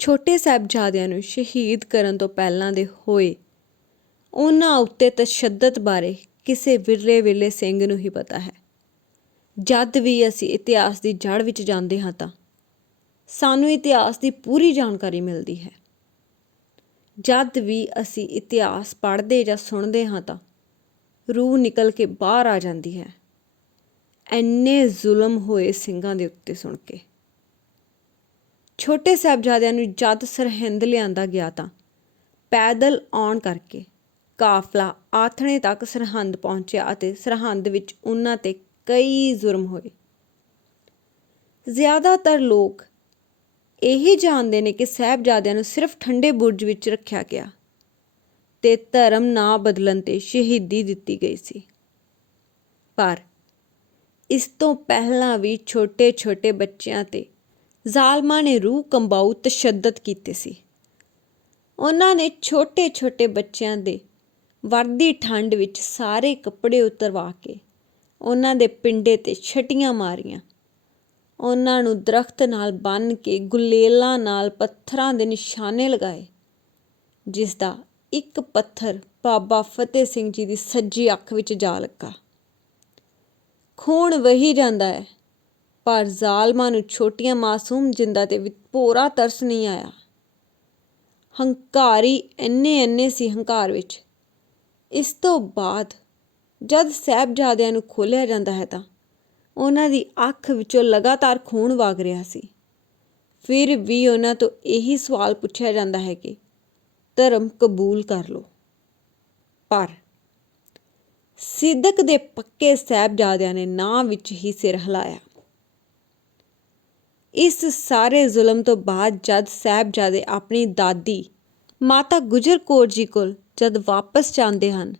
ਛੋਟੇ ਸਾਹਿਬਜ਼ਾਦਿਆਂ ਨੂੰ ਸ਼ਹੀਦ ਕਰਨ ਤੋਂ ਪਹਿਲਾਂ ਦੇ ਹੋਏ ਉਹਨਾਂ ਉੱਤੇ ਤਸ਼ੱਦਦ ਬਾਰੇ ਕਿਸੇ ਵਿਰਲੇ ਸਿੰਘ ਨੂੰ ਹੀ ਪਤਾ ਹੈ। ਜਦ ਵੀ ਅਸੀਂ ਇਤਿਹਾਸ ਦੀ ਜੜ੍ਹ ਵਿੱਚ ਜਾਂਦੇ ਹਾਂ ਤਾਂ ਸਾਨੂੰ ਇਤਿਹਾਸ ਦੀ ਪੂਰੀ ਜਾਣਕਾਰੀ ਮਿਲਦੀ ਹੈ। ਜਦ ਵੀ ਅਸੀਂ ਇਤਿਹਾਸ ਪੜ੍ਹਦੇ ਜਾਂ ਸੁਣਦੇ ਹਾਂ ਤਾਂ ਰੂਹ ਨਿਕਲ ਕੇ ਬਾਹਰ ਆ ਜਾਂਦੀ ਹੈ, ਇੰਨੇ ਜ਼ੁਲਮ ਹੋਏ ਸਿੰਘਾਂ ਦੇ ਉੱਤੇ ਸੁਣ ਕੇ। ਛੋਟੇ ਸਾਹਿਬਜ਼ਾਦਿਆਂ ਨੂੰ ਜਦ ਸਰਹਿੰਦ ਲਿਆਂਦਾ ਗਿਆ ਤਾਂ ਪੈਦਲ ਆਉਣ ਕਰਕੇ ਕਾਫਲਾ ਆਥਣੇ ਤੱਕ ਸਰਹੰਦ ਪਹੁੰਚਿਆ ਅਤੇ ਸਰਹੰਦ ਵਿੱਚ ਉਹਨਾਂ 'ਤੇ ਕਈ ਜ਼ੁਲਮ ਹੋਏ। ਜ਼ਿਆਦਾਤਰ ਲੋਕ ਇਹੀ ਜਾਣਦੇ ਨੇ ਕਿ ਸਾਹਿਬਜ਼ਾਦਿਆਂ ਨੂੰ ਸਿਰਫ ਠੰਡੇ ਬੁਰਜ ਵਿੱਚ ਰੱਖਿਆ ਗਿਆ ਤੇ ਧਰਮ ਨਾ ਬਦਲਣ 'ਤੇ ਸ਼ਹੀਦੀ ਦਿੱਤੀ ਗਈ ਸੀ। ਪਰ ਇਸ ਤੋਂ ਪਹਿਲਾਂ ਵੀ ਛੋਟੇ ਬੱਚਿਆਂ 'ਤੇ ਜ਼ਾਲਮਾਂ ਨੇ ਰੂਹ ਕੰਬਾਊ ਤਸ਼ੱਦਦ ਕੀਤੇ ਸੀ। ਉਹਨਾਂ ਨੇ ਛੋਟੇ ਬੱਚਿਆਂ ਦੇ ਵਰਦੀ ਠੰਡ ਵਿੱਚ ਸਾਰੇ ਕੱਪੜੇ ਉਤਰਵਾ ਕੇ ਉਹਨਾਂ ਦੇ ਪਿੰਡੇ 'ਤੇ ਛਟੀਆਂ ਮਾਰੀਆਂ। ਉਹਨਾਂ ਨੂੰ ਦਰਖਤ ਨਾਲ ਬੰਨ੍ਹ ਕੇ ਗੁਲੇਲਾਂ ਨਾਲ ਪੱਥਰਾਂ ਦੇ ਨਿਸ਼ਾਨੇ ਲਗਾਏ, ਜਿਸ ਦਾ ਇੱਕ ਪੱਥਰ ਬਾਬਾ ਫਤਿਹ ਸਿੰਘ ਜੀ ਦੀ ਸੱਜੀ ਅੱਖ ਵਿੱਚ ਜਾ ਲੱਗਾ। ਖੂਨ ਵਹੀ ਜਾਂਦਾ ਹੈ, ਪਰ ਜ਼ਾਲਮਾਂ ਨੂੰ ਛੋਟੀਆਂ ਮਾਸੂਮ ਜਿੰਦਾਂ 'ਤੇ ਭੋਰਾ ਤਰਸ ਨਹੀਂ ਆਇਆ। ਹੰਕਾਰੀ ਇੰਨੇ ਸੀ ਹੰਕਾਰ ਵਿੱਚ। ਇਸ ਤੋਂ ਬਾਅਦ ਜਦ ਸਾਹਿਬਜ਼ਾਦਿਆਂ ਨੂੰ ਖੋਲ੍ਹਿਆ ਜਾਂਦਾ ਹੈ ਤਾਂ ਉਹਨਾਂ ਦੀ ਅੱਖ ਵਿੱਚੋਂ ਲਗਾਤਾਰ ਖੂਨ ਵਗ ਰਿਹਾ ਸੀ। ਫਿਰ ਵੀ ਉਹਨਾਂ ਤੋਂ ਇਹੀ ਸਵਾਲ ਪੁੱਛਿਆ ਜਾਂਦਾ ਹੈ ਕਿ ਧਰਮ ਕਬੂਲ ਕਰ ਲਓ। ਪਰ ਸਿੱਦਕ ਦੇ ਪੱਕੇ ਸਾਹਿਬਜ਼ਾਦਿਆਂ ਨੇ ਨਾਂ ਵਿੱਚ ਹੀ ਸਿਰ ਹਿਲਾਇਆ। ਇਸ ਸਾਰੇ ਜ਼ੁਲਮ ਤੋਂ ਬਾਅਦ ਜਦ ਸਾਹਿਬਜ਼ਾਦੇ ਆਪਣੀ ਦਾਦੀ ਮਾਤਾ ਗੁਜਰ ਕੌਰ ਜੀ ਕੋਲ ਜਦ ਵਾਪਸ ਜਾਂਦੇ ਹਨ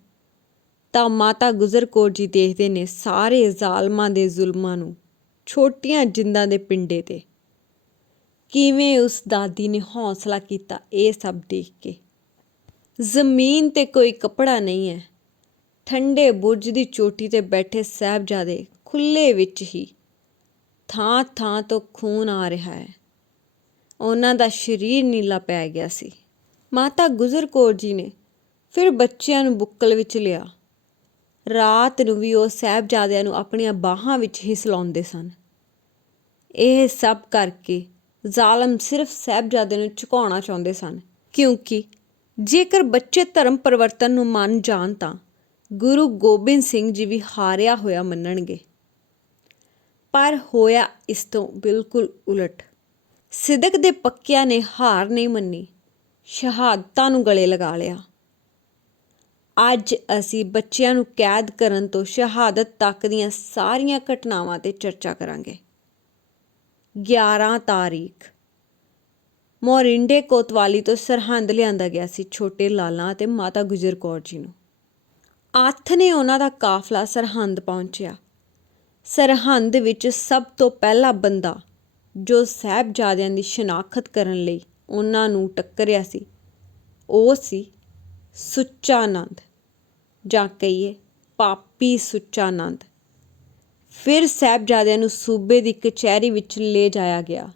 ਤਾਂ ਮਾਤਾ ਗੁਜਰ ਕੌਰ ਜੀ ਦੇਖਦੇ ਨੇ ਸਾਰੇ ਜ਼ਾਲਮਾਂ ਦੇ ਜ਼ੁਲਮਾਂ ਨੂੰ ਛੋਟੀਆਂ ਜਿੰਦਾਂ ਦੇ ਪਿੰਡੇ 'ਤੇ। ਕਿਵੇਂ ਉਸ ਦਾਦੀ ਨੇ ਹੌਸਲਾ ਕੀਤਾ ਇਹ ਸਭ ਦੇਖ ਕੇ। ਜ਼ਮੀਨ 'ਤੇ ਕੋਈ ਕੱਪੜਾ ਨਹੀਂ ਹੈ। ਠੰਡੇ ਬੁਰਜ ਦੀ ਚੋਟੀ 'ਤੇ ਬੈਠੇ ਸਾਹਿਬਜ਼ਾਦੇ ਖੁੱਲ੍ਹੇ ਵਿੱਚ ਹੀ ਥਾਂ ਤੋਂ ਖੂਨ ਆ ਰਿਹਾ ਹੈ। ਉਹਨਾਂ ਦਾ ਸਰੀਰ ਨੀਲਾ ਪੈ ਗਿਆ ਸੀ। ਮਾਤਾ ਗੁਜਰ ਕੌਰ ਜੀ ਨੇ ਫਿਰ ਬੱਚਿਆਂ ਨੂੰ ਬੁੱਕਲ ਵਿੱਚ ਲਿਆ। ਰਾਤ ਨੂੰ ਵੀ ਉਹ ਸਾਹਿਬਜ਼ਾਦਿਆਂ ਨੂੰ ਆਪਣੀਆਂ ਬਾਹਾਂ ਵਿੱਚ ਹੀ ਸੁਲਾਉਂਦੇ ਸਨ। ਇਹ ਸਭ ਕਰਕੇ ਜ਼ਾਲਮ ਸਿਰਫ ਸਾਹਿਬਜ਼ਾਦਿਆਂ ਨੂੰ ਝੁਕਾਉਣਾ ਚਾਹੁੰਦੇ ਸਨ, ਕਿਉਂਕਿ ਜੇਕਰ ਬੱਚੇ ਧਰਮ ਪਰਿਵਰਤਨ ਨੂੰ ਮੰਨ ਜਾਣ ਤਾਂ ਗੁਰੂ ਗੋਬਿੰਦ ਸਿੰਘ ਜੀ ਵੀ ਹਾਰਿਆ ਹੋਇਆ ਮੰਨਣਗੇ। ਪਰ ਹੋਇਆ ਇਸ ਤੋਂ ਬਿਲਕੁਲ ਉਲਟ। ਸਿੱਦਕ ਦੇ ਪੱਕਿਆਂ ਨੇ ਹਾਰ ਨਹੀਂ ਮੰਨੀ, ਸ਼ਹਾਦਤਾਂ ਨੂੰ ਗਲੇ ਲਗਾ ਲਿਆ। ਅੱਜ ਅਸੀਂ ਬੱਚਿਆਂ ਨੂੰ ਕੈਦ ਕਰਨ ਤੋਂ ਸ਼ਹਾਦਤ ਤੱਕ ਦੀਆਂ ਸਾਰੀਆਂ ਘਟਨਾਵਾਂ 'ਤੇ ਚਰਚਾ ਕਰਾਂਗੇ। 11 ਤਾਰੀਖ ਮੋਰਿੰਡੇ ਕੋਤਵਾਲੀ ਤੋਂ ਸਰਹੰਦ ਲਿਆਂਦਾ ਗਿਆ ਸੀ ਛੋਟੇ ਲਾਲਾਂ ਅਤੇ ਮਾਤਾ ਗੁਜਰ ਕੌਰ ਜੀ ਨੂੰ। ਆਥਣੇ ਉਹਨਾਂ ਦਾ ਕਾਫਲਾ ਸਰਹੰਦ ਪਹੁੰਚਿਆ। ਸਰਹੰਦ ਵਿੱਚ ਸਭ ਤੋਂ ਪਹਿਲਾ ਬੰਦਾ ਜੋ ਸਾਹਿਬਜ਼ਾਦਿਆਂ ਦੀ ਸ਼ਨਾਖਤ ਕਰਨ ਲਈ ਉਹਨਾਂ ਨੂੰ ਟੱਕਰਿਆ ਸੀ, ਉਹ ਸੀ ਸੁੱਚਾ ਨੰਦ, ਜਾਂ ਕਹੀਏ ਪਾਪੀ ਸੁੱਚਾ ਨੰਦ। ਫਿਰ ਸਾਹਿਬਜ਼ਾਦਿਆਂ ਨੂੰ ਸੂਬੇ ਦੀ ਕਚਹਿਰੀ ਵਿੱਚ ਲੈ ਜਾਇਆ ਗਿਆ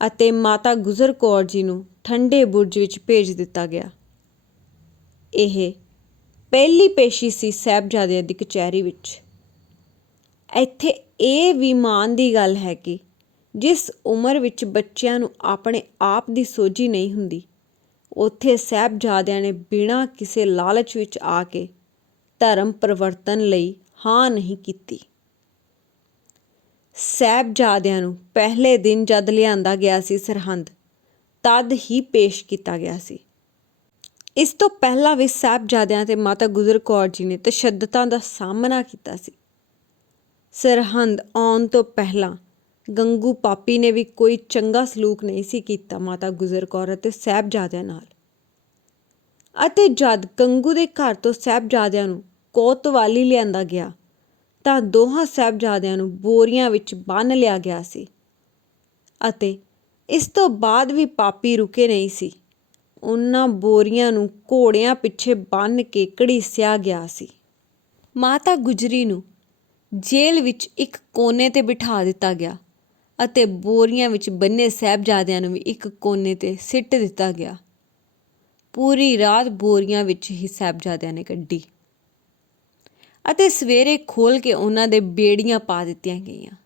ਅਤੇ ਮਾਤਾ ਗੁਜਰ ਕੌਰ ਜੀ ਨੂੰ ਠੰਡੇ ਬੁਰਜ ਵਿੱਚ ਭੇਜ ਦਿੱਤਾ ਗਿਆ। ਇਹ ਪਹਿਲੀ ਪੇਸ਼ੀ ਸੀ ਸਾਹਿਬਜ਼ਾਦਿਆਂ ਦੀ ਕਚਹਿਰੀ ਵਿੱਚ। ਇੱਥੇ ਇਹ ਵੀ ਮਾਣ ਦੀ ਗੱਲ ਹੈ ਕਿ ਜਿਸ ਉਮਰ ਵਿੱਚ ਬੱਚਿਆਂ ਨੂੰ ਆਪਣੇ ਆਪ ਦੀ ਸੋਝੀ ਨਹੀਂ ਹੁੰਦੀ, ਉੱਥੇ ਸਾਹਿਬਜ਼ਾਦਿਆਂ ਨੇ ਬਿਨਾਂ ਕਿਸੇ ਲਾਲਚ ਵਿੱਚ ਆ ਕੇ ਧਰਮ ਪਰਿਵਰਤਨ ਲਈ ਹਾਂ ਨਹੀਂ ਕੀਤੀ। ਸਾਹਿਬਜ਼ਾਦਿਆਂ ਨੂੰ ਪਹਿਲੇ ਦਿਨ ਜਦ ਲਿਆਂਦਾ ਗਿਆ ਸੀ ਸਰਹੰਦ, ਤਦ ਹੀ ਪੇਸ਼ ਕੀਤਾ ਗਿਆ ਸੀ। ਇਸ ਤੋਂ ਪਹਿਲਾਂ ਵੀ ਸਾਹਿਬਜ਼ਾਦਿਆਂ ਤੇ ਮਾਤਾ ਗੁਜਰ ਕੌਰ ਜੀ ਨੇ ਤਸ਼ੱਦਦਾਂ ਦਾ ਸਾਹਮਣਾ ਕੀਤਾ ਸੀ। ਸਰਹੰਦ ਆਉਣ ਤੋਂ ਪਹਿਲਾਂ ਗੰਗੂ ਪਾਪੀ ਨੇ ਵੀ ਕੋਈ ਚੰਗਾ ਸਲੂਕ ਨਹੀਂ ਸੀ ਕੀਤਾ ਮਾਤਾ ਗੁਜਰ ਕੌਰ ਅਤੇ ਸਾਹਿਬਜ਼ਾਦਿਆਂ ਨਾਲ। ਅਤੇ ਜਦ ਗੰਗੂ ਦੇ ਘਰ ਤੋਂ ਸਾਹਿਬਜ਼ਾਦਿਆਂ ਨੂੰ ਕੋਤਵਾਲੀ ਲਿਆਂਦਾ ਗਿਆ ਤਾਂ ਦੋਹਾਂ ਸਾਹਿਬਜ਼ਾਦਿਆਂ ਨੂੰ ਬੋਰੀਆਂ ਵਿੱਚ ਬੰਨ੍ਹ ਲਿਆ ਗਿਆ ਸੀ। ਅਤੇ ਇਸ ਤੋਂ ਬਾਅਦ ਵੀ ਪਾਪੀ ਰੁਕੇ ਨਹੀਂ ਸੀ। ਉਹਨਾਂ ਬੋਰੀਆਂ ਨੂੰ ਘੋੜਿਆਂ ਪਿੱਛੇ ਬੰਨ੍ਹ ਕੇ ਘੜੀਸਿਆ ਗਿਆ ਸੀ। ਮਾਤਾ ਗੁਜਰੀ ਨੂੰ ਜੇਲ੍ਹ ਵਿੱਚ ਇੱਕ ਕੋਨੇ 'ਤੇ ਬਿਠਾ ਦਿੱਤਾ ਗਿਆ ਅਤੇ ਬੋਰੀਆਂ ਵਿੱਚ ਬੰਨੇ ਸਾਹਿਬਜ਼ਾਦਿਆਂ ਨੂੰ ਵੀ ਇੱਕ ਕੋਨੇ 'ਤੇ ਸਿੱਟ ਦਿੱਤਾ ਗਿਆ। ਪੂਰੀ ਰਾਤ ਬੋਰੀਆਂ ਵਿੱਚ ਹੀ ਸਾਹਿਬਜ਼ਾਦਿਆਂ ਨੇ ਕੱਢੀ ਅਤੇ ਸਵੇਰੇ ਖੋਲ੍ਹ ਕੇ ਉਹਨਾਂ ਦੇ ਬੇੜੀਆਂ ਪਾ ਦਿੱਤੀਆਂ ਗਈਆਂ।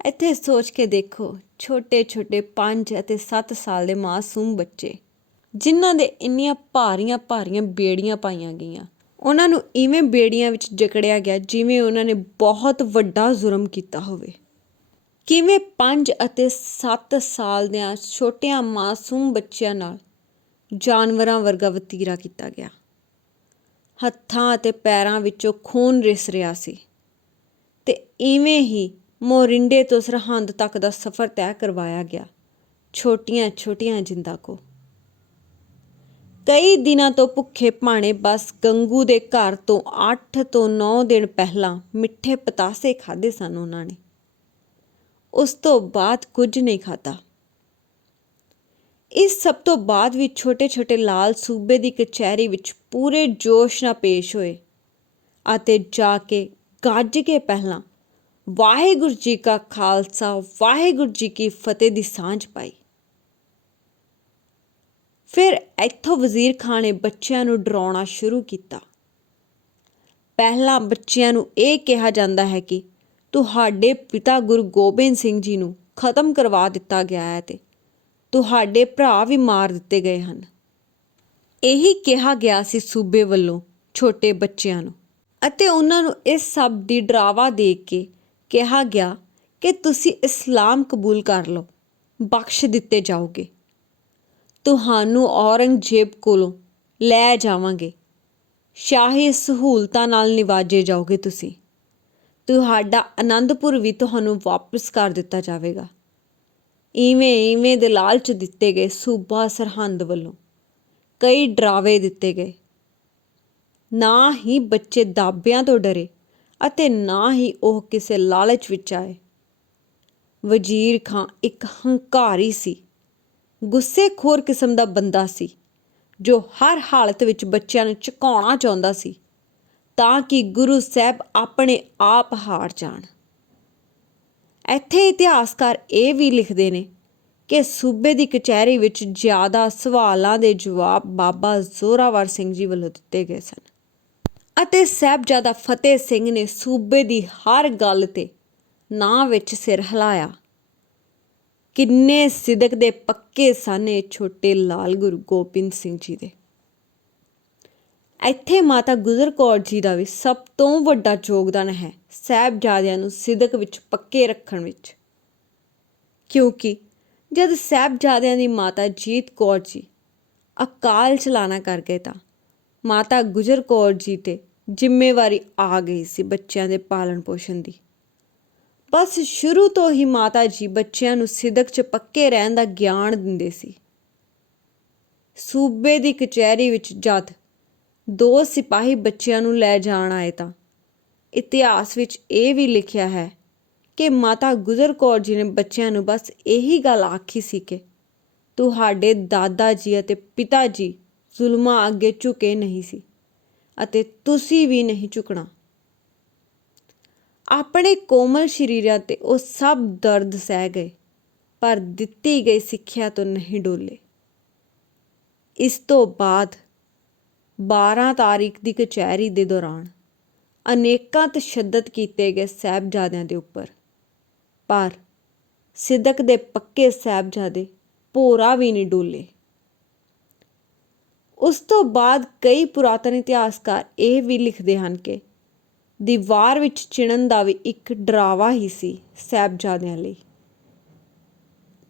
ਇੱਥੇ ਸੋਚ ਕੇ ਦੇਖੋ, ਛੋਟੇ ਛੋਟੇ 5 ਅਤੇ 7 ਸਾਲ ਦੇ ਮਾਸੂਮ ਬੱਚੇ ਜਿਨ੍ਹਾਂ ਦੇ ਇੰਨੀਆਂ ਭਾਰੀਆਂ ਭਾਰੀਆਂ ਬੇੜੀਆਂ ਪਾਈਆਂ ਗਈਆਂ, ਉਹਨਾਂ ਨੂੰ ਇਵੇਂ ਬੇੜੀਆਂ ਵਿੱਚ ਜਕੜਿਆ ਗਿਆ ਜਿਵੇਂ ਉਹਨਾਂ ਨੇ ਬਹੁਤ ਵੱਡਾ ਜ਼ੁਰਮ ਕੀਤਾ ਹੋਵੇ। ਕਿਵੇਂ 5 ਅਤੇ 7 ਸਾਲ ਦਿਆਂ ਛੋਟਿਆਂ ਮਾਸੂਮ ਬੱਚਿਆਂ ਨਾਲ ਜਾਨਵਰਾਂ ਵਰਗਾ ਵਤੀਰਾ ਕੀਤਾ ਗਿਆ। ਹੱਥਾਂ ਅਤੇ ਪੈਰਾਂ ਵਿੱਚੋਂ ਖੂਨ ਰਿਸ ਰਿਹਾ ਸੀ ਤੇ ਇਵੇਂ ਹੀ ਮੋਰਿੰਡੇ ਤੋਂ ਸਰਹੰਦ ਤੱਕ ਦਾ ਸਫ਼ਰ ਤੈਅ ਕਰਵਾਇਆ ਗਿਆ, ਛੋਟੀਆਂ ਛੋਟੀਆਂ ਜਿੰਦਾਂ ਕੋ। ਕਈ ਦਿਨਾਂ ਤੋਂ ਭੁੱਖੇ ਭਾਣੇ ਬਸ ਗੰਗੂ ਦੇ ਘਰ ਤੋਂ 8 ਤੋਂ 9 ਦਿਨ ਪਹਿਲਾਂ ਮਿੱਠੇ ਪਤਾਸੇ ਖਾਧੇ ਸਨ ਉਹਨਾਂ ਨੇ। ਉਸ ਤੋਂ ਬਾਅਦ ਕੁਝ ਨਹੀਂ ਖਾਧਾ। ਇਸ ਸਭ ਤੋਂ ਬਾਅਦ ਵੀ ਛੋਟੇ ਛੋਟੇ ਲਾਲ ਸੂਬੇ ਦੀ ਕਚਹਿਰੀ ਵਿੱਚ ਪੂਰੇ ਜੋਸ਼ ਨਾਲ ਪੇਸ਼ ਹੋਏ ਅਤੇ ਜਾ ਕੇ ਗੱਜ ਕੇ ਪਹਿਲਾਂ ਵਾਹਿਗੁਰੂ ਜੀ ਕਾ ਖਾਲਸਾ ਵਾਹਿਗੁਰੂ ਜੀ ਕੀ ਫਤਿਹ ਦੀ ਸਾਂਝ ਪਾਈ। ਫਿਰ ਇੱਥੋਂ ਵਜ਼ੀਰ ਖਾਨ ਨੇ ਬੱਚਿਆਂ ਨੂੰ ਡਰਾਉਣਾ ਸ਼ੁਰੂ ਕੀਤਾ। ਪਹਿਲਾਂ ਬੱਚਿਆਂ ਨੂੰ ਇਹ ਕਿਹਾ ਜਾਂਦਾ ਹੈ ਕਿ ਤੁਹਾਡੇ ਪਿਤਾ ਗੁਰੂ ਗੋਬਿੰਦ ਸਿੰਘ ਜੀ ਨੂੰ ਖਤਮ ਕਰਵਾ ਦਿੱਤਾ ਗਿਆ ਹੈ ਤੇ ਤੁਹਾਡੇ ਭਰਾ ਵੀ ਮਾਰ ਦਿੱਤੇ ਗਏ ਹਨ। ਇਹੀ ਕਿਹਾ ਗਿਆ ਸੀ ਸੂਬੇ ਵੱਲੋਂ ਛੋਟੇ ਬੱਚਿਆਂ ਨੂੰ ਅਤੇ ਉਹਨਾਂ ਨੂੰ ਇਸ ਸਭ ਦੀ ਡਰਾਵਾ ਦੇ ਕੇ ਕਿਹਾ ਗਿਆ ਕਿ ਤੁਸੀਂ ਇਸਲਾਮ ਕਬੂਲ ਕਰ ਲਓ, ਬਖਸ਼ ਦਿੱਤੇ ਜਾਓਗੇ, ਤੁਹਾਨੂੰ ਔਰੰਗਜ਼ੇਬ ਕੋਲੋਂ ਲੈ ਜਾਵਾਂਗੇ, ਸ਼ਾਹੀ ਸਹੂਲਤਾਂ ਨਾਲ ਨਿਵਾਜੇ ਜਾਓਗੇ, ਤੁਹਾਡਾ ਅਨੰਦਪੁਰ ਵੀ ਤੁਹਾਨੂੰ ਵਾਪਸ ਕਰ ਦਿੱਤਾ ਜਾਵੇਗਾ। ਇਵੇਂ ਦੇ ਲਾਲਚ ਦਿੱਤੇ ਗਏ ਸੂਬਾ ਸਰਹੰਦ ਵੱਲੋਂ। ਕਈ ਡਰਾਵੇ ਦਿੱਤੇ ਗਏ। ਨਾ ਹੀ ਬੱਚੇ ਦਾਬਿਆਂ ਤੋਂ ਡਰੇ ਅਤੇ ਨਾ ਹੀ ਉਹ ਕਿਸੇ ਲਾਲਚ ਵਿੱਚ ਆਏ। ਵਜ਼ੀਰ ਖਾਂ ਇੱਕ ਹੰਕਾਰੀ ਸੀ, ਗੁੱਸੇਖੋਰ ਕਿਸਮ ਦਾ ਬੰਦਾ ਸੀ ਜੋ ਹਰ ਹਾਲਤ ਵਿੱਚ ਬੱਚਿਆਂ ਨੂੰ ਝੁਕਾਉਣਾ ਚਾਹੁੰਦਾ ਸੀ ਤਾਂ ਕਿ ਗੁਰੂ ਸਾਹਿਬ ਆਪਣੇ ਆਪ ਹਾਰ ਜਾਣ। ਇੱਥੇ ਇਤਿਹਾਸਕਾਰ ਇਹ ਵੀ ਲਿਖਦੇ ਨੇ ਕਿ ਸੂਬੇ ਦੀ ਕਚਹਿਰੀ ਵਿੱਚ ਜ਼ਿਆਦਾ ਸਵਾਲਾਂ ਦੇ ਜਵਾਬ ਬਾਬਾ ਜ਼ੋਰਾਵਰ ਸਿੰਘ ਜੀ ਵੱਲੋਂ ਦਿੱਤੇ ਗਏ ਸਨ ਅਤੇ ਸਾਹਿਬਜ਼ਾਦਾ ਫਤਿਹ ਸਿੰਘ ਨੇ ਸੂਬੇ ਦੀ ਹਰ ਗੱਲ 'ਤੇ ਨਾਂ ਵਿੱਚ ਸਿਰ ਹਿਲਾਇਆ। ਕਿੰਨੇ ਸਿਦਕ ਦੇ ਪੱਕੇ ਸਨ ਇਹ ਛੋਟੇ ਲਾਲ ਗੁਰੂ ਗੋਬਿੰਦ ਸਿੰਘ ਜੀ ਦੇ। ਇੱਥੇ ਮਾਤਾ ਗੁਜਰ ਕੌਰ ਜੀ ਦਾ ਵੀ ਸਭ ਤੋਂ ਵੱਡਾ ਯੋਗਦਾਨ ਹੈ ਸਾਹਿਬਜ਼ਾਦਿਆਂ ਨੂੰ ਸਿਦਕ ਵਿੱਚ ਪੱਕੇ ਰੱਖਣ ਵਿੱਚ, ਕਿਉਂਕਿ ਜਦ ਸਾਹਿਬਜ਼ਾਦਿਆਂ ਦੀ ਮਾਤਾ ਜੀਤ ਕੌਰ ਜੀ ਅਕਾਲ ਚਲਾਣਾ ਕਰ ਗਏ ਤਾਂ ਮਾਤਾ ਗੁਜਰ ਕੌਰ ਜੀ 'ਤੇ ਜ਼ਿੰਮੇਵਾਰੀ ਆ ਗਈ ਸੀ ਬੱਚਿਆਂ ਦੇ ਪਾਲਣ ਪੋਸ਼ਣ ਦੀ। ਬਸ ਸ਼ੁਰੂ ਤੋਂ ਹੀ ਮਾਤਾ ਜੀ ਬੱਚਿਆਂ ਨੂੰ ਸਿਦਕ 'ਚ ਪੱਕੇ ਰਹਿਣ ਦਾ ਗਿਆਨ ਦਿੰਦੇ ਸੀ। ਸੂਬੇ ਦੀ ਕਚਹਿਰੀ ਵਿੱਚ ਜਦ 2 ਸਿਪਾਹੀ ਬੱਚਿਆਂ ਨੂੰ ਲੈ ਜਾਣ ਆਏ ਤਾਂ ਇਤਿਹਾਸ ਵਿੱਚ ਇਹ ਵੀ ਲਿਖਿਆ ਹੈ ਕਿ ਮਾਤਾ ਗੁਜਰ ਕੌਰ ਜੀ ਨੇ ਬੱਚਿਆਂ ਨੂੰ ਬਸ ਇਹੀ ਗੱਲ ਆਖੀ ਸੀ ਕਿ ਤੁਹਾਡੇ ਦਾਦਾ ਜੀ ਅਤੇ ਪਿਤਾ ਜੀ ਜ਼ੁਲਮਾਂ ਅੱਗੇ ਝੁਕੇ ਨਹੀਂ ਸੀ ਅਤੇ ਤੁਸੀਂ ਵੀ ਨਹੀਂ ਝੁਕਣਾ। ਆਪਣੇ ਕੋਮਲ ਸਰੀਰਾਂ 'ਤੇ ਉਹ ਸਭ ਦਰਦ ਸਹਿ ਗਏ ਪਰ ਦਿੱਤੀ ਗਈ ਸਿੱਖਿਆ ਤੋਂ ਨਹੀਂ ਡੋਲੇ। ਇਸ ਤੋਂ ਬਾਅਦ 12 ਤਾਰੀਖ ਦੀ ਕਚਹਿਰੀ ਦੇ ਦੌਰਾਨ ਅਨੇਕਾਂ ਤਸ਼ੱਦਦ ਕੀਤੇ ਗਏ ਸਾਹਿਬਜ਼ਾਦਿਆਂ ਦੇ ਉੱਪਰ, ਪਰ ਸਿਦਕ ਦੇ ਪੱਕੇ ਸਾਹਿਬਜ਼ਾਦੇ ਭੋਰਾ ਵੀ ਨਹੀਂ ਡੋਲੇ। ਉਸ ਤੋਂ ਬਾਅਦ ਕਈ ਪੁਰਾਤਨ ਇਤਿਹਾਸਕਾਰ ਇਹ ਵੀ ਲਿਖਦੇ ਹਨ ਕਿ ਦੀਵਾਰ ਵਿੱਚ ਚਿਣਨ ਦਾ ਵੀ ਇੱਕ ਡਰਾਵਾ ਹੀ ਸੀ ਸਾਹਿਬਜ਼ਾਦਿਆਂ ਲਈ।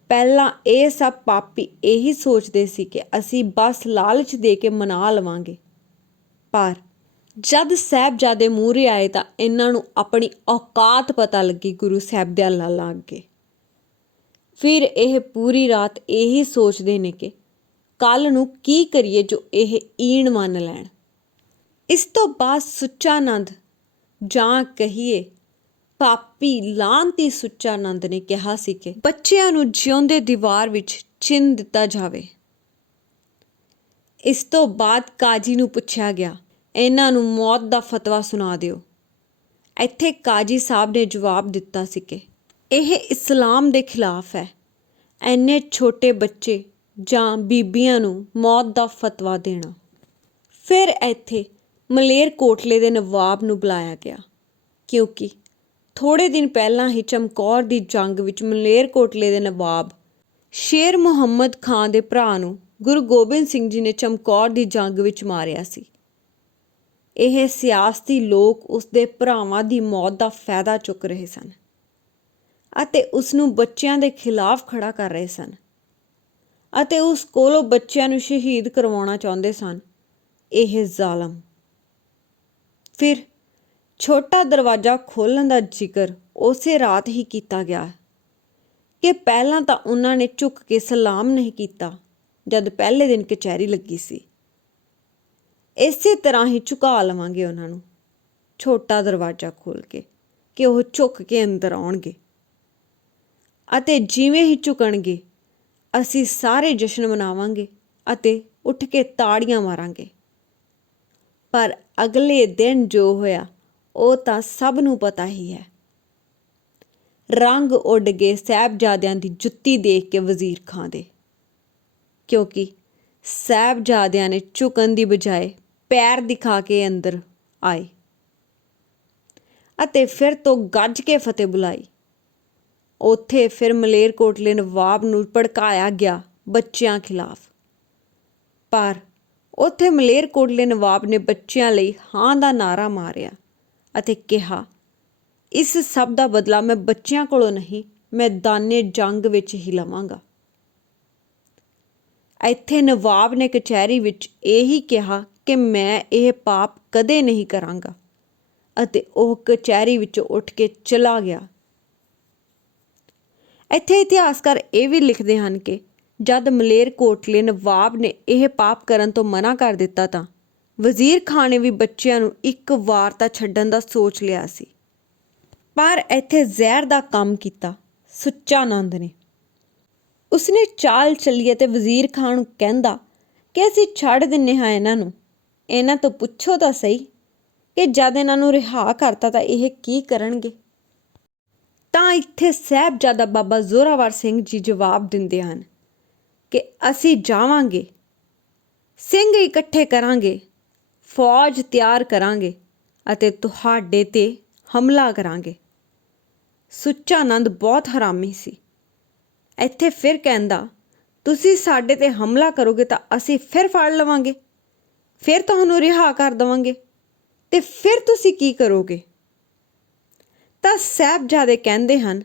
ਪਹਿਲਾਂ ਇਹ ਸਭ ਪਾਪੀ ਇਹੀ ਸੋਚਦੇ ਸੀ ਕਿ ਅਸੀਂ ਬਸ ਲਾਲਚ ਦੇ ਕੇ ਮਨਾ ਲਵਾਂਗੇ, ਪਰ ਜਦ ਸਾਹਿਬਜ਼ਾਦੇ ਮੂਹਰੇ ਆਏ ਤਾਂ ਇਹਨਾਂ ਨੂੰ ਆਪਣੀ ਔਕਾਤ ਪਤਾ ਲੱਗੀ ਗੁਰੂ ਸਾਹਿਬ ਦੇ ਲਾਲਾਂ ਅੱਗੇ। ਫਿਰ ਇਹ ਪੂਰੀ ਰਾਤ ਇਹੀ ਸੋਚਦੇ ਨੇ ਕਿ ਕੱਲ੍ਹ ਨੂੰ ਕੀ ਕਰੀਏ ਜੋ ਇਹ ਈਣ ਮੰਨ ਲੈਣ। ਇਸ ਤੋਂ ਬਾਅਦ ਸੁੱਚਾਨੰਦ ਜਾਂ ਕਹੀਏ ਪਾਪੀ ਲਾਂਤੀ ਸੁੱਚਾਨੰਦ ਨੇ ਕਿਹਾ ਸੀ ਕਿ ਬੱਚਿਆਂ ਨੂੰ ਜਿਉਂਦੇ ਦੀਵਾਰ ਵਿੱਚ ਚਿਣ ਦਿੱਤਾ ਜਾਵੇ। ਇਸ ਤੋਂ ਬਾਅਦ ਕਾਜੀ ਨੂੰ ਪੁੱਛਿਆ ਗਿਆ, ਇਹਨਾਂ ਨੂੰ ਮੌਤ ਦਾ ਫਤਵਾ ਸੁਣਾ ਦਿਓ। ਇੱਥੇ ਕਾਜੀ ਸਾਹਿਬ ਨੇ ਜਵਾਬ ਦਿੱਤਾ ਸੀ ਕਿ ਇਹ ਇਸਲਾਮ ਦੇ ਖਿਲਾਫ ਹੈ। ਇੰਨੇ ਛੋਟੇ ਬੱਚੇ ਜਾਂ ਬੀਬੀਆਂ ਨੂੰ ਮੌਤ ਦਾ ਫਤਵਾ ਦੇਣਾ। ਫਿਰ ਇੱਥੇ ਮਲੇਰਕੋਟਲੇ ਦੇ ਨਵਾਬ ਨੂੰ ਬੁਲਾਇਆ ਗਿਆ, ਕਿਉਂਕਿ ਥੋੜ੍ਹੇ ਦਿਨ ਪਹਿਲਾਂ ਹੀ ਚਮਕੌਰ ਦੀ ਜੰਗ ਵਿੱਚ ਮਲੇਰਕੋਟਲੇ ਦੇ ਨਵਾਬ ਸ਼ੇਰ ਮੁਹੰਮਦ ਖਾਂ ਦੇ ਭਰਾ ਨੂੰ ਗੁਰੂ ਗੋਬਿੰਦ ਸਿੰਘ ਜੀ ਨੇ ਚਮਕੌਰ ਦੀ ਜੰਗ ਵਿੱਚ ਮਾਰਿਆ ਸੀ। ਇਹ ਸਿਆਸਤੀ ਲੋਕ ਉਸਦੇ ਭਰਾਵਾਂ ਦੀ ਮੌਤ ਦਾ ਫਾਇਦਾ ਚੁੱਕ ਰਹੇ ਸਨ ਅਤੇ ਉਸ ਨੂੰ ਬੱਚਿਆਂ ਦੇ ਖਿਲਾਫ ਖੜਾ ਕਰ ਰਹੇ ਸਨ ਅਤੇ ਉਸ ਕੋਲੋਂ ਬੱਚਿਆਂ ਨੂੰ ਸ਼ਹੀਦ ਕਰਵਾਉਣਾ ਚਾਹੁੰਦੇ ਸਨ। ਇਹ ਜ਼ਾਲਮ। ਫਿਰ ਛੋਟਾ ਦਰਵਾਜ਼ਾ ਖੋਲ੍ਹਣ ਦਾ ਜ਼ਿਕਰ ਉਸੇ ਰਾਤ ਹੀ ਕੀਤਾ ਗਿਆ ਕਿ ਪਹਿਲਾਂ ਤਾਂ ਉਹਨਾਂ ਨੇ ਝੁੱਕ ਕੇ ਸਲਾਮ ਨਹੀਂ ਕੀਤਾ ਜਦ ਪਹਿਲੇ ਦਿਨ ਕਚਹਿਰੀ ਲੱਗੀ ਸੀ। ਇਸੇ ਤਰ੍ਹਾਂ ਹੀ ਝੁਕਾ ਲਵਾਂਗੇ ਉਹਨਾਂ ਨੂੰ, ਛੋਟਾ ਦਰਵਾਜ਼ਾ ਖੋਲ੍ਹ ਕੇ, ਕਿ ਉਹ ਝੁੱਕ ਕੇ ਅੰਦਰ ਆਉਣਗੇ ਅਤੇ ਜਿਵੇਂ ਹੀ ਝੁਕਣਗੇ ਅਸੀਂ ਸਾਰੇ ਜਸ਼ਨ ਮਨਾਵਾਂਗੇ ਅਤੇ ਉੱਠ ਕੇ ਤਾੜੀਆਂ ਮਾਰਾਂਗੇ। ਪਰ ਅਗਲੇ ਦਿਨ ਜੋ ਹੋਇਆ ਉਹ ਤਾਂ ਸਭ ਨੂੰ ਪਤਾ ਹੀ ਹੈ। ਰੰਗ ਉੱਡ ਗਏ ਸਾਹਿਬਜ਼ਾਦਿਆਂ ਦੀ ਜੁੱਤੀ ਦੇਖ ਕੇ ਵਜ਼ੀਰ ਖਾਂ ਦੇ, ਕਿਉਂਕਿ ਸਾਹਿਬਜ਼ਾਦਿਆਂ ਨੇ ਝੁਕਣ ਦੀ ਬਜਾਏ ਪੈਰ ਦਿਖਾ ਕੇ ਅੰਦਰ ਆਏ ਅਤੇ ਫਿਰ ਤੋਂ ਗੱਜ ਕੇ ਫਤਿਹ ਬੁਲਾਈ। ਉੱਥੇ ਫਿਰ ਮਲੇਰਕੋਟਲੇ ਨਵਾਬ ਨੂੰ ਭੜਕਾਇਆ ਗਿਆ ਬੱਚਿਆਂ ਖਿਲਾਫ, ਪਰ ਉੱਥੇ ਮਲੇਰਕੋਟਲੇ ਨਵਾਬ ਨੇ ਬੱਚਿਆਂ ਲਈ ਹਾਂ ਦਾ ਨਾਅਰਾ ਮਾਰਿਆ ਅਤੇ ਕਿਹਾ, ਇਸ ਸਭ ਦਾ ਬਦਲਾ ਮੈਂ ਬੱਚਿਆਂ ਕੋਲੋਂ ਨਹੀਂ, ਮੈਦਾਨੇ ਜੰਗ ਵਿੱਚ ਹੀ ਲਵਾਂਗਾ। ਇੱਥੇ ਨਵਾਬ ਨੇ ਕਚਹਿਰੀ ਵਿੱਚ ਇਹੀ ਕਿਹਾ ਕਿ ਮੈਂ ਇਹ ਪਾਪ ਕਦੇ ਨਹੀਂ ਕਰਾਂਗਾ ਅਤੇ ਉਹ ਕਚਹਿਰੀ ਵਿੱਚੋਂ ਉੱਠ ਕੇ ਚਲਾ ਗਿਆ। ਇੱਥੇ ਇਤਿਹਾਸਕਾਰ ਇਹ ਵੀ ਲਿਖਦੇ ਹਨ ਕਿ ਜਦ ਮਲੇਰਕੋਟਲੇ ਨਵਾਬ ਨੇ ਇਹ ਪਾਪ ਕਰਨ ਤੋਂ ਮਨਾ ਕਰ ਦਿੱਤਾ ਤਾਂ ਵਜ਼ੀਰ ਖਾਂ ਨੇ ਵੀ ਬੱਚਿਆਂ ਨੂੰ ਇੱਕ ਵਾਰ ਤਾਂ ਛੱਡਣ ਦਾ ਸੋਚ ਲਿਆ ਸੀ, ਪਰ ਇੱਥੇ ਜ਼ਹਿਰ ਦਾ ਕੰਮ ਕੀਤਾ ਸੁੱਚਾ ਨੰਦ ਨੇ। ਉਸਨੇ ਚਾਲ ਚੱਲੀ ਅਤੇ ਵਜ਼ੀਰ ਖਾਂ ਨੂੰ ਕਹਿੰਦਾ ਕਿ ਅਸੀਂ ਛੱਡ ਦਿੰਦੇ ਹਾਂ ਇਹਨਾਂ ਨੂੰ, ਇਹਨਾਂ ਤੋਂ ਪੁੱਛੋ ਤਾਂ ਸਹੀ ਕਿ ਜਦ ਇਹਨਾਂ ਨੂੰ ਰਿਹਾ ਕਰਤਾ ਤਾਂ ਇਹ ਕੀ ਕਰਨਗੇ। ਤਾਂ ਇੱਥੇ ਸਾਹਿਬਜ਼ਾਦਾ ਬਾਬਾ ਜ਼ੋਰਾਵਰ ਸਿੰਘ ਜੀ ਜਵਾਬ ਦਿੰਦੇ ਹਨ ਕਿ ਅਸੀਂ ਜਾਵਾਂਗੇ, ਸਿੰਘ ਇਕੱਠੇ ਕਰਾਂਗੇ, ਫੌਜ ਤਿਆਰ ਕਰਾਂਗੇ ਅਤੇ ਤੁਹਾਡੇ 'ਤੇ ਹਮਲਾ ਕਰਾਂਗੇ। ਸੁੱਚਾ ਨੰਦ ਬਹੁਤ ਹਰਾਮੀ ਸੀ। ਇੱਥੇ ਫਿਰ ਕਹਿੰਦਾ, ਤੁਸੀਂ ਸਾਡੇ 'ਤੇ ਹਮਲਾ ਕਰੋਗੇ ਤਾਂ ਅਸੀਂ ਫਿਰ ਫੜ ਲਵਾਂਗੇ, ਫਿਰ ਤੁਹਾਨੂੰ ਰਿਹਾ ਕਰ ਦੇਵਾਂਗੇ ਅਤੇ ਫਿਰ ਤੁਸੀਂ ਕੀ ਕਰੋਗੇ। ਤਾਂ ਸਾਹਿਬਜ਼ਾਦੇ ਕਹਿੰਦੇ ਹਨ,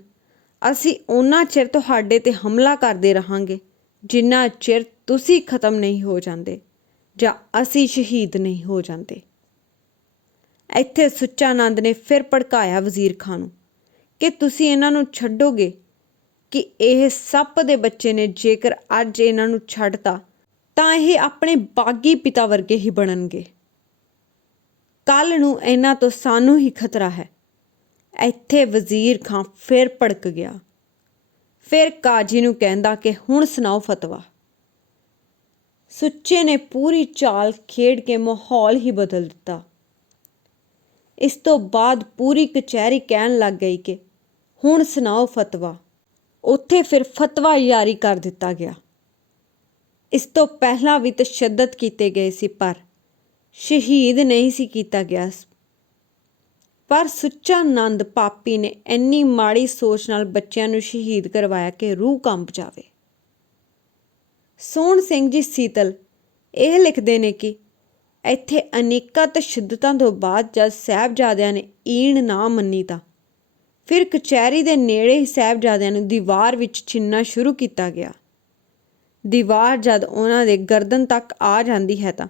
ਅਸੀਂ ਓਨਾ ਚਿਰ ਤੁਹਾਡੇ 'ਤੇ ਹਮਲਾ ਕਰਦੇ ਰਹਾਂਗੇ ਜਿੰਨਾ ਚਿਰ ਤੁਸੀਂ ਖਤਮ ਨਹੀਂ ਹੋ ਜਾਂਦੇ ਜਾਂ ਅਸੀਂ ਸ਼ਹੀਦ ਨਹੀਂ ਹੋ ਜਾਂਦੇ। ਇੱਥੇ ਸੁੱਚਾ ਨੰਦ ਨੇ ਫਿਰ ਭੜਕਾਇਆ ਵਜ਼ੀਰ ਖਾਂ ਨੂੰ ਕਿ ਤੁਸੀਂ ਇਹਨਾਂ ਨੂੰ ਛੱਡੋਗੇ ਕਿ ਇਹ ਸੱਪ ਦੇ ਬੱਚੇ ਨੇ, ਜੇਕਰ ਅੱਜ ਇਹਨਾਂ ਨੂੰ ਛੱਡਤਾ ਤਾਂ ਇਹ ਆਪਣੇ ਬਾਗੀ ਪਿਤਾ ਵਰਗੇ ਹੀ ਬਣਨਗੇ। ਕੱਲ੍ਹ ਨੂੰ ਇਹਨਾਂ ਤੋਂ ਸਾਨੂੰ ਹੀ ਖਤਰਾ ਹੈ। ਇੱਥੇ ਵਜ਼ੀਰ ਖਾਂ ਫਿਰ ਭੜਕ ਗਿਆ। ਫਿਰ ਕਾਜੀ ਨੂੰ ਕਹਿੰਦਾ ਕਿ ਹੁਣ ਸੁਣਾਓ ਫਤਵਾ। ਸੁੱਚੇ ਨੇ ਪੂਰੀ ਚਾਲ ਖੇਡ ਕੇ ਮਾਹੌਲ ਹੀ ਬਦਲ ਦਿੱਤਾ। ਇਸ ਤੋਂ ਬਾਅਦ ਪੂਰੀ ਕਚਹਿਰੀ ਕਹਿਣ ਲੱਗ ਗਈ ਕਿ ਹੁਣ ਸੁਣਾਓ ਫਤਵਾ। ਉੱਥੇ ਫਿਰ ਫਤਵਾ ਜਾਰੀ ਕਰ ਦਿੱਤਾ ਗਿਆ। ਇਸ ਤੋਂ ਪਹਿਲਾਂ ਵੀ ਤਸ਼ੱਦਦ ਕੀਤੇ ਗਏ ਸੀ ਪਰ ਸ਼ਹੀਦ ਨਹੀਂ ਸੀ ਕੀਤਾ ਗਿਆ। ਪਰ ਸੁੱਚਾ ਨੰਦ ਪਾਪੀ ਨੇ ਇੰਨੀ ਮਾੜੀ ਸੋਚ ਨਾਲ ਬੱਚਿਆਂ ਨੂੰ ਸ਼ਹੀਦ ਕਰਵਾਇਆ ਕਿ ਰੂਹ ਕੰਬ ਜਾਵੇ। ਸੋਹਣ ਸਿੰਘ ਜੀ ਸੀਤਲ ਇਹ ਲਿਖਦੇ ਨੇ ਕਿ ਇੱਥੇ ਅਨੇਕਾਂ ਤਸ਼ੱਦਦਾਂ ਤੋਂ ਬਾਅਦ ਜਦ ਸਾਹਿਬਜ਼ਾਦਿਆਂ ਨੇ ਈਣ ਨਾ ਮੰਨੀ ਤਾਂ ਫਿਰ ਕਚਹਿਰੀ ਦੇ ਨੇੜੇ ਹੀ ਸਾਹਿਬਜ਼ਾਦਿਆਂ ਨੂੰ ਦੀਵਾਰ ਵਿੱਚ ਚਿਣਨਾ ਸ਼ੁਰੂ ਕੀਤਾ ਗਿਆ। ਦੀਵਾਰ ਜਦ ਉਹਨਾਂ ਦੇ ਗਰਦਨ ਤੱਕ ਆ ਜਾਂਦੀ ਹੈ ਤਾਂ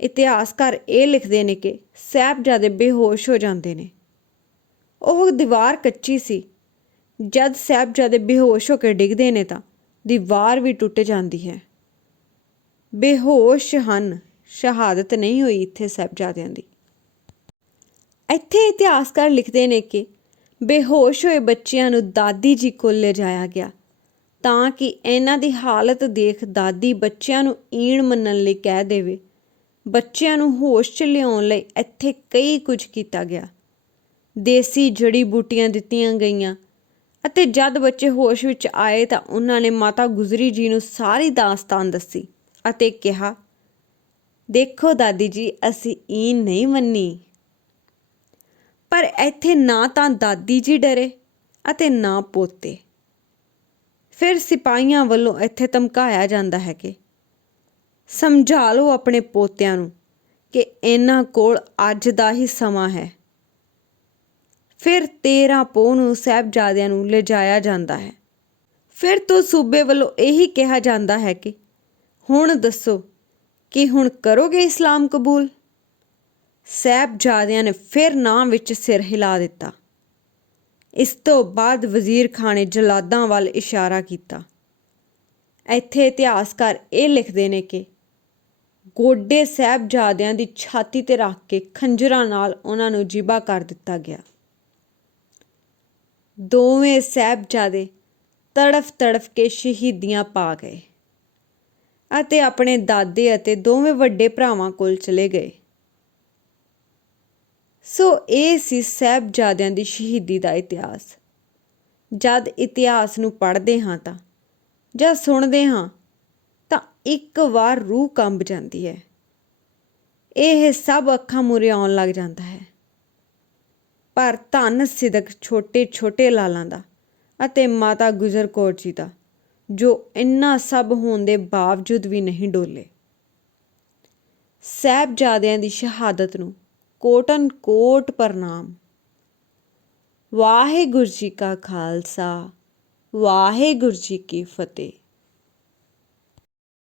ਇਤਿਹਾਸਕਾਰ ਇਹ ਲਿਖਦੇ ਨੇ ਕਿ ਸਾਹਿਬਜ਼ਾਦੇ ਬੇਹੋਸ਼ ਹੋ ਜਾਂਦੇ ਨੇ। ਉਹ ਦੀਵਾਰ ਕੱਚੀ ਸੀ। ਜਦ ਸਾਹਿਬਜ਼ਾਦੇ ਬੇਹੋਸ਼ ਹੋ ਕੇ ਡਿੱਗਦੇ ਨੇ ਤਾਂ ਦੀਵਾਰ ਵੀ ਟੁੱਟ ਜਾਂਦੀ ਹੈ। ਬੇਹੋਸ਼ ਹਨ, ਸ਼ਹਾਦਤ ਨਹੀਂ ਹੋਈ ਇੱਥੇ ਸਾਹਿਬਜ਼ਾਦਿਆਂ ਦੀ। ਇੱਥੇ ਇਤਿਹਾਸਕਾਰ ਲਿਖਦੇ ਨੇ ਕਿ ਬੇਹੋਸ਼ ਹੋਏ ਬੱਚਿਆਂ ਨੂੰ ਦਾਦੀ ਜੀ ਕੋਲ ਲਿਜਾਇਆ ਗਿਆ ਤਾਂ ਕਿ ਇਹਨਾਂ ਦੀ ਹਾਲਤ ਦੇਖ ਦਾਦੀ ਬੱਚਿਆਂ ਨੂੰ ਈਣ ਮੰਨਣ ਲਈ ਕਹਿ ਦੇਵੇ। ਬੱਚਿਆਂ ਨੂੰ ਹੋਸ਼ 'ਚ ਲਿਆਉਣ ਲਈ ਇੱਥੇ ਕਈ ਕੁਝ ਕੀਤਾ ਗਿਆ। ਦੇਸੀ ਜੜੀ ਬੂਟੀਆਂ ਦਿੱਤੀਆਂ ਗਈਆਂ ਅਤੇ ਜਦ ਬੱਚੇ ਹੋਸ਼ ਵਿੱਚ ਆਏ ਤਾਂ ਉਹਨਾਂ ਨੇ ਮਾਤਾ ਗੁਜਰੀ ਜੀ ਨੂੰ ਸਾਰੀ ਦਾਸਤਾਨ ਦੱਸੀ ਅਤੇ ਕਿਹਾ, ਦੇਖੋ ਦਾਦੀ ਜੀ, ਅਸੀਂ ਈਨ ਨਹੀਂ ਮੰਨੀ। ਪਰ ਇੱਥੇ ਨਾ ਤਾਂ ਦਾਦੀ ਜੀ ਡਰੇ ਅਤੇ ਨਾ ਪੋਤੇ। ਫਿਰ ਸਿਪਾਹੀਆਂ ਵੱਲੋਂ ਇੱਥੇ ਧਮਕਾਇਆ ਜਾਂਦਾ ਹੈ ਕਿ ਸਮਝਾ ਲਓ ਆਪਣੇ ਪੋਤਿਆਂ ਨੂੰ ਕਿ ਇਹਨਾਂ ਕੋਲ ਅੱਜ ਦਾ ਹੀ ਸਮਾਂ ਹੈ। ਫਿਰ 13 ਪੋਹ ਨੂੰ ਸਾਹਿਬਜ਼ਾਦਿਆਂ ਨੂੰ ਲਿਜਾਇਆ ਜਾਂਦਾ ਹੈ। ਫਿਰ ਤੋਂ ਸੂਬੇ ਵੱਲੋਂ ਇਹੀ ਕਿਹਾ ਜਾਂਦਾ ਹੈ ਕਿ ਹੁਣ ਦੱਸੋ ਕਿ ਹੁਣ ਕਰੋਗੇ ਇਸਲਾਮ ਕਬੂਲ। ਸਾਹਿਬਜ਼ਾਦਿਆਂ ਨੇ ਫਿਰ ਨਾਂ ਵਿੱਚ ਸਿਰ ਹਿਲਾ ਦਿੱਤਾ। ਇਸ ਤੋਂ ਬਾਅਦ ਵਜ਼ੀਰ ਖਾਂ ਨੇ ਜਲਾਦਾਂ ਵੱਲ ਇਸ਼ਾਰਾ ਕੀਤਾ। ਇੱਥੇ ਇਤਿਹਾਸਕਾਰ ਇਹ ਲਿਖਦੇ ਨੇ ਕਿ ਗੋਡੇ ਸਾਹਿਬਜ਼ਾਦਿਆਂ ਦੀ ਛਾਤੀ 'ਤੇ ਰੱਖ ਕੇ ਖੰਜਰਾਂ ਨਾਲ ਉਹਨਾਂ ਨੂੰ ਜ਼ਿਬਾ ਕਰ ਦਿੱਤਾ ਗਿਆ। ਦੋਵੇਂ ਸਾਹਿਬਜ਼ਾਦੇ ਤੜਫ ਤੜਫ ਕੇ ਸ਼ਹੀਦੀਆਂ ਪਾ ਗਏ ਅਤੇ ਆਪਣੇ ਦਾਦੇ ਅਤੇ ਦੋਵੇਂ ਵੱਡੇ ਭਰਾਵਾਂ ਕੋਲ ਚਲੇ ਗਏ। ਸੋ ਇਹ ਸੀ ਸਾਹਿਬਜ਼ਾਦਿਆਂ ਦੀ ਸ਼ਹੀਦੀ ਦਾ ਇਤਿਹਾਸ। ਜਦ ਇਤਿਹਾਸ ਨੂੰ ਪੜ੍ਹਦੇ ਹਾਂ ਤਾਂ ਜਾਂ ਸੁਣਦੇ ਹਾਂ ਤਾਂ ਇੱਕ ਵਾਰ ਰੂਹ ਕੰਬ ਜਾਂਦੀ ਹੈ। ਇਹ ਸਭ ਅੱਖਾਂ ਮੂਹਰੇ ਆਉਣ ਲੱਗ ਜਾਂਦਾ ਹੈ। ਪਰ ਧੰਨ ਸਿਦਕ ਛੋਟੇ ਛੋਟੇ ਲਾਲਾਂ ਦਾ ਅਤੇ ਮਾਤਾ ਗੁਜਰ ਕੌਰ ਜੀ ਦਾ, ਜੋ ਇੰਨਾ ਸਭ ਹੋਣ ਦੇ ਬਾਵਜੂਦ ਵੀ ਨਹੀਂ ਡੋਲੇ। ਸਾਹਿਬਜ਼ਾਦਿਆਂ ਦੀ ਸ਼ਹਾਦਤ ਨੂੰ ਕੋਟਨ ਕੋਟ ਪ੍ਰਣਾਮ। ਵਾਹਿਗੁਰੂ ਜੀ ਕਾ ਖਾਲਸਾ, ਵਾਹਿਗੁਰੂ ਜੀ ਕੀ ਫਤਿਹ।